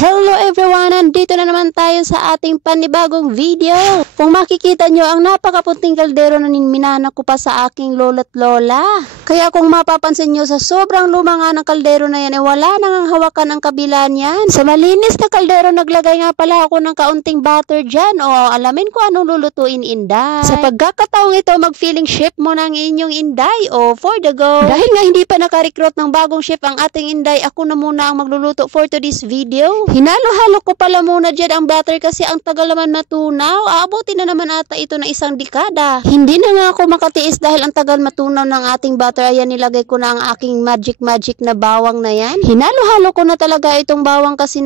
Hello everyone! Nandito na naman tayo sa ating panibagong video. Kung makikita nyo, ang napakapunting kaldero na minana ko pa sa aking lolo't lola. Kaya kung mapapansin nyo, sa sobrang luma nga ng kaldero na yan, wala nang hawakan ang kabila niyan. Sa malinis na kaldero, naglagay nga pala ako ng kaunting butter dyan. O alamin ko anong lulutuin, Inday. Sa pagkakataong ito, mag-feeling chef mo ng inyong Inday o for the go. Dahil nga hindi pa nakarecruit ng bagong chef ang ating Inday, ako na muna ang magluluto for today's video. Hinalo-halo ko pala muna dyan ang butter kasi ang tagal naman matunaw. Aabutin na naman ata ito na isang dekada. Hindi na nga ako makatiis dahil ang tagal matunaw ng ating butter. Ayan, nilagay ko na ang aking magic na bawang na yan. Hinalo-halo ko na talaga itong bawang kasi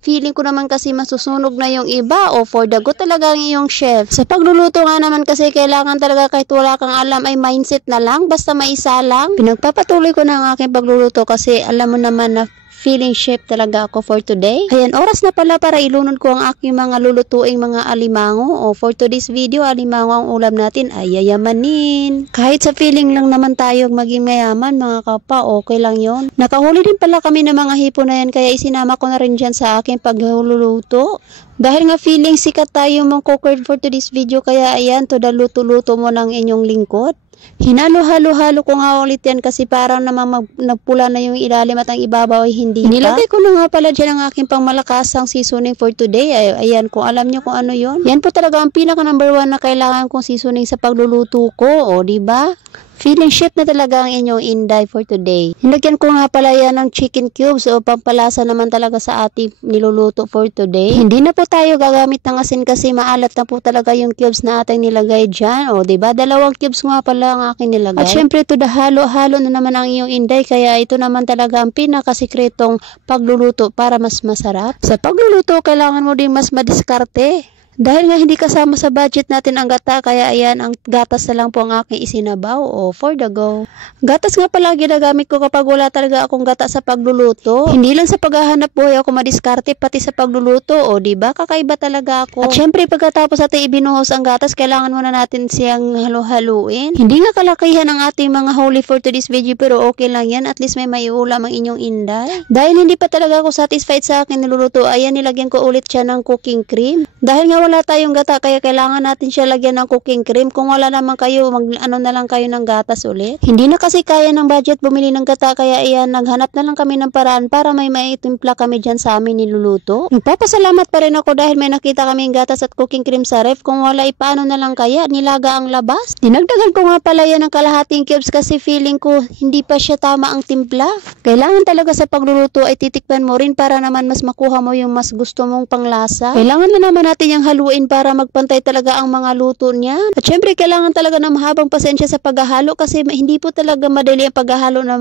feeling ko naman kasi masusunog na yung iba o for the go talaga ang iyong chef. Sa pagluluto nga naman kasi kailangan talaga kahit wala kang alam ay mindset na lang basta maisa lang. Pinagpapatuloy ko na ang aking pagluluto kasi alam mo naman na feeling chef talaga ako for today. Ayan, oras na pala para ilunod ko ang aking mga lulutuing mga alimango. O for today's video, alimango ang ulam natin ay yayamanin. Kahit sa feeling lang naman tayo maging mayaman mga kapa, okay lang yon. Nakahuli din pala kami ng mga hipon na yan kaya isinama ko na rin dyan sa aking pagluluto. Dahil nga feeling sikat tayo mong cooker for today's video kaya ayan, to the luto-luto mo ng inyong lingkod. Hinalo-halo-halo ko nga ulit yan kasi parang naman nagpula na yung ilalim at ang ibabaw ay hindi pa. Nilagay ko na nga pala dyan ang aking pangmalakasang seasoning for today. Ayan, kung alam nyo kung ano yon. Yan po talaga ang pinaka number 1 na kailangan kong seasoning sa pagluluto ko. O, diba? Feeling chef na talaga ang inyong Inday for today. Hinagyan ko nga pala yan ng chicken cubes o pampalasa naman talaga sa ating niluluto for today. Hindi na po tayo gagamit ng asin kasi maalat na po talaga yung cubes na ating nilagay dyan. O diba, 2 cubes nga pala ang aking nilagay. At syempre to the halo-halo na naman ang inyong Inday kaya ito naman talaga ang pinakasikretong pagluluto para mas masarap. Sa pagluluto, kailangan mo din mas madiskarte. Dahil nga hindi kasama sa budget natin ang gata, kaya ayan, ang gatas na lang po ang aking isinabaw o for the go. Gatas nga pala ginagamit ko kapag wala talaga akong gata sa pagluluto. Hindi lang sa paghahanap buhay ako madiskarte, pati sa pagluluto. O diba, kakaiba talaga ako. At syempre, pagkatapos natin ibinuhos ang gatas, kailangan muna natin siyang halo-haluin. Hindi nga kalakihan ang ating mga holy for today's video, pero okay lang yan. At least may maiulam ang inyong Inday. Dahil hindi pa talaga ako satisfied sa akin niluluto, ayan, nilagyan ko ulit siya ng cooking cream. Dahil nga wala tayong gata kaya kailangan natin siya lagyan ng cooking cream. Kung wala naman kayo, ano na lang kayo ng gatas ulit. Hindi na kasi kaya ng budget bumili ng gata kaya ayan, naghanap na lang kami ng paraan para may maitimpla kami dyan sa amin niluluto. Nagpapasalamat pa rin ako dahil may nakita kaming gatas at cooking cream sa ref. Kung wala, paano na lang kaya? Nilaga ang labas. Dinagdagan ko nga pala yan ng kalahating cubes kasi feeling ko hindi pa siya tama ang timpla. Kailangan talaga sa pagluluto ay titikpan mo rin para naman mas makuha mo yung mas gusto mong panglasa. Kailangan na naman natin yung haluin para magpantay talaga ang mga luto niya. At syempre, kailangan talaga ng mahabang pasensya sa paghahalo kasi hindi po talaga madali ang paghahalo ng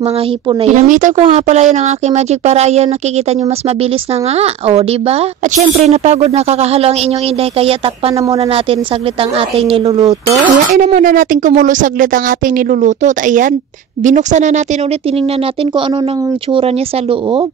mga hipon na yan. Ginamitan ko nga pala yan ng aking magic para ayan, nakikita nyo mas mabilis na nga. O, diba? At syempre, napagod na kakahalo ang inyong Inday kaya takpan na muna natin saglit ang ating niluluto. Kaya na muna natin kumulo saglit ang ating niluluto. At ayan, binuksan na natin ulit, tinignan natin kung ano nang tsura niya sa loob.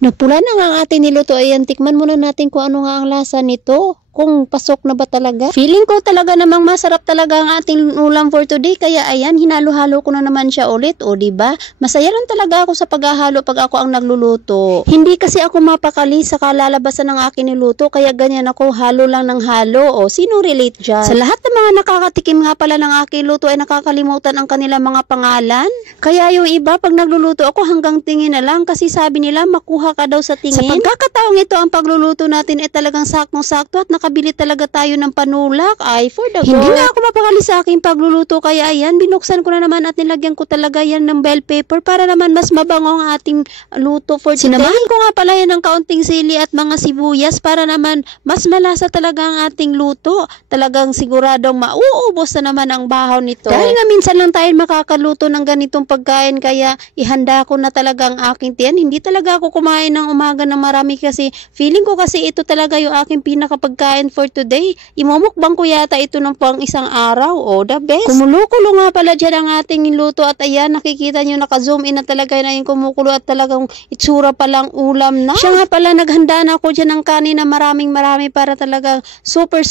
Nagpula na nga ang ating niluto. Ayan, tikman muna natin kung ano nga ang lasa nito. Kung pasok na ba talaga. Feeling ko talaga namang masarap talaga ang ating ulam for today. Kaya ayan, hinalo-halo ko na naman siya ulit. O diba? Masaya lang talaga ako sa paghahalo pag ako ang nagluluto. Hindi kasi ako mapakali sa kalalabasan ng aking niluto. Kaya ganyan ako, halo lang ng halo. O sino relate dyan? Sa lahat ng mga nakakatikim nga pala ng aking luto ay nakakalimutan ang kanilang mga pangalan. Kaya yung iba pag nagluluto ako hanggang tingin na lang kasi sabi nila makuha ka daw sa tingin. Sa pagkakataong ito ang pagluluto natin ay talagang saktong-sakto at nakabili talaga tayo ng panulak ay for the go. Hindi na ako mapakali sa aking pagluluto kaya ayan, binuksan ko na naman at nilagyan ko talaga yan ng bell pepper para naman mas mabango ang ating luto for today. Sinamahan ko nga pala yan ng kaunting sili at mga sibuyas para naman mas malasa talaga ang ating luto. Talagang siguradong mauubos na naman ang bahaw nito. Dahil nga minsan lang tayo makakaluto ng ganitong pagkain kaya ihanda ko na talaga ang aking tiyan. Hindi talaga ako kumain ng umaga ng marami kasi feeling ko kasi ito talaga yung aking pinakapagkain pagkain for today. Imumukbang ko yata ito ng pang isang araw. Oh, the best. Kumulo-kulo nga pala dyan ang ating niluto at ayan, nakikita nyo naka-zoom in na talaga na yung kumukulo at talagang itsura palang ulam na. Siya nga pala, naghanda na ako dyan ng kanin na marami para talagang super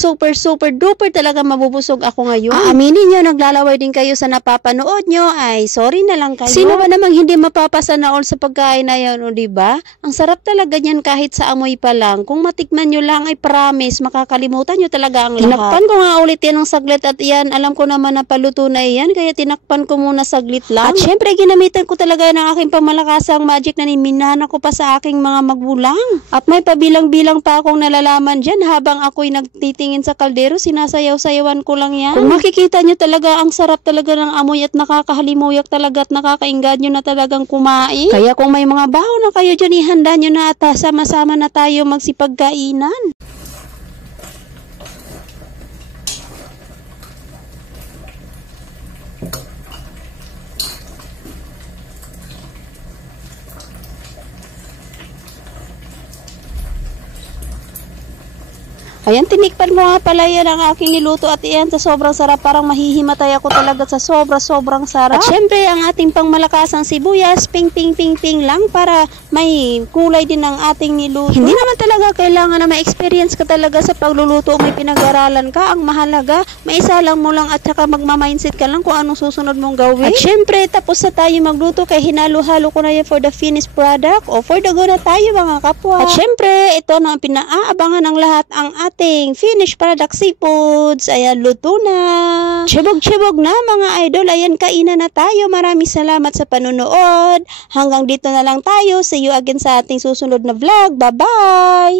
duper talaga mabubusog ako ngayon. Aaminin nyo, naglalaway din kayo sa napapanood nyo. Ay, sorry na lang kayo. Sino ba namang hindi mapapasa na all sa pagkain na yun, o diba? Ang sarap talaga niyan kahit sa amoy pa lang. Kung matikman nyo lang, ay promise, makakalimutan nyo talaga ang lahat. Tinakpan ko nga ulit yan ng saglit at yan, alam ko naman na paluto na yan, kaya tinakpan ko muna saglit lang. At syempre, ginamitan ko talaga ng aking pamalakasang magic na niminana ko pa sa aking mga magulang. At may pabilang-bilang pa akong nalalaman dyan habang ako'y nagtitingin sa kaldero, sinasayaw-sayawan ko lang yan. Kung makikita nyo talaga, ang sarap talaga ng amoy at nakakahalimuyak talaga at nakakainggan nyo na talagang kumain. Kaya kung may mga baho na kayo dyan, ihanda nyo na at sama-sama na tayo magsipagkainan. Ayan, tinikpan ko nga pala yan ang aking niluto at iyan sa sobrang sarap. Parang mahihimatay ako talaga sa sobrang sarap. At syempre, ang ating pangmalakasang sibuyas, ping lang para may kulay din ang ating niluto. Hindi naman talaga kailangan na ma-experience ka talaga sa pagluluto o may pinag-aralan ka. Ang mahalaga, maisalang mo lang at saka magma-mindset ka lang kung anong susunod mong gawin. At syempre, tapos na tayo magluto kaya hinalo-halo ko na yan for the finished product o for the go na tayo mga kapwa. At syempre, ito na ang pinaabangan ng lahat, ang ating finished product seafoods. Ayan, luto na. Chibog na mga idol. Ayan, kainan na tayo. Maraming salamat sa panunood. Hanggang dito na lang tayo. See you again sa ating susunod na vlog. Bye-bye!